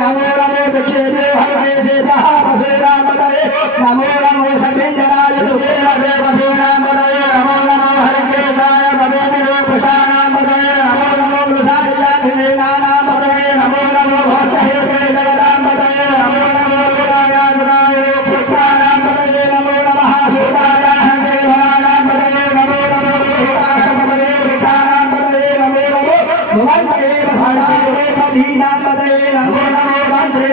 नमो नमो दक्षिणे हरे सेतः पशुरामपदये नमो नमो सत्यञ्जनाय सुदेवदे पशुरामपदये नमो नमो हरिकेशाय भवेमिनो प्रशानामपदये नमो नमो वृषाय नानामपदये नमो नमो भोसहेते जगदामपदये नमो नमो गुणायाय पुत्रानामपदये नमो नमः सूताय देवानामपदये नमो नमो भूतासमपदये वृषानामपदये नमो नमो भवन्तये भवनाय पदीनामपदये नमो नमो मन्त्रे